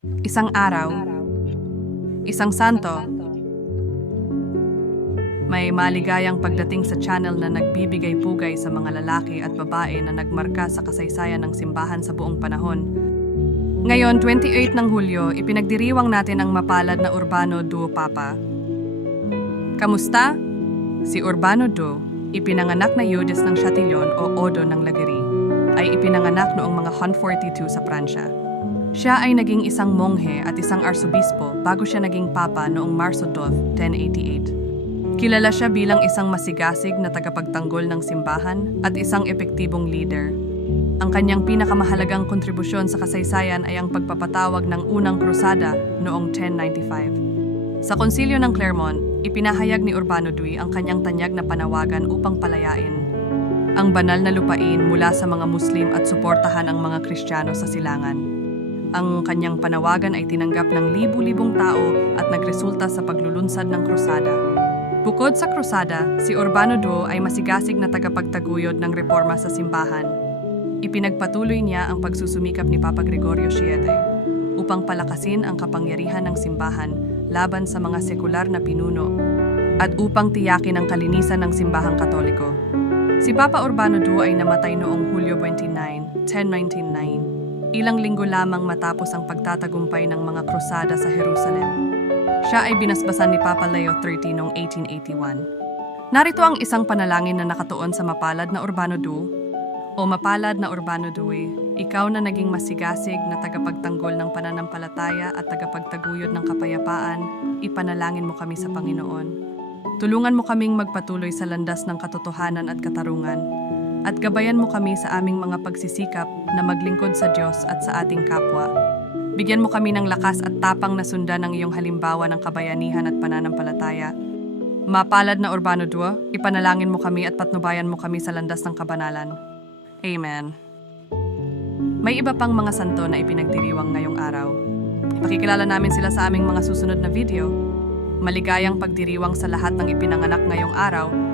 Isang araw, isang santo, may maligayang pagdating sa channel na nagbibigay pugay sa mga lalaki at babae na nagmarka sa kasaysayan ng simbahan sa buong panahon. Ngayon, 28 ng Hulyo, ipinagdiriwang natin ang mapalad na Urbano Duo Papa. Kamusta? Si Urbano Duo, ipinanganak na Eudes ng Chatillon o Odo ng Lageri, ay ipinanganak noong mga 142 sa Pransya. Siya ay naging isang monghe at isang arsobispo bago siya naging papa noong Marso 12, 1088. Kilala siya bilang isang masigasig na tagapagtanggol ng simbahan at isang epektibong leader. Ang kanyang pinakamahalagang kontribusyon sa kasaysayan ay ang pagpapatawag ng unang krusada noong 1095. Sa konsilyo ng Clermont, ipinahayag ni Urbano Dui ang kanyang tanyag na panawagan upang palayain ang banal na lupain mula sa mga Muslim at suportahan ang mga Kristiyano sa silangan. Ang kanyang panawagan ay tinanggap ng libu-libong tao at nagresulta sa paglulunsad ng krusada. Bukod sa krusada, si Urbano II ay masigasig na tagapagtaguyod ng reforma sa simbahan. Ipinagpatuloy niya ang pagsusumikap ni Papa Gregorio VII upang palakasin ang kapangyarihan ng simbahan laban sa mga sekular na pinuno at upang tiyakin ang kalinisan ng simbahang katoliko. Si Papa Urbano II ay namatay noong Hulyo 29, 1099, ilang linggo lamang matapos ang pagtatagumpay ng mga krusada sa Jerusalem. Siya ay binasbasan ni Papa Leo XIII noong 1881. Narito ang isang panalangin na nakatuon sa mapalad na Urbano II. O mapalad na Urbano II, ikaw na naging masigasig na tagapagtanggol ng pananampalataya at tagapagtaguyod ng kapayapaan, ipanalangin mo kami sa Panginoon. Tulungan mo kaming magpatuloy sa landas ng katotohanan at katarungan. At gabayan mo kami sa aming mga pagsisikap na maglingkod sa Diyos at sa ating kapwa. Bigyan mo kami ng lakas at tapang na sundan ang iyong halimbawa ng kabayanihan at pananampalataya. Mapalad na Urbano II, ipanalangin mo kami at patnubayan mo kami sa landas ng kabanalan. Amen. May iba pang mga santo na ipinagdiriwang ngayong araw. Ipakikilala namin sila sa aming mga susunod na video. Maligayang pagdiriwang sa lahat ng ipinanganak ngayong araw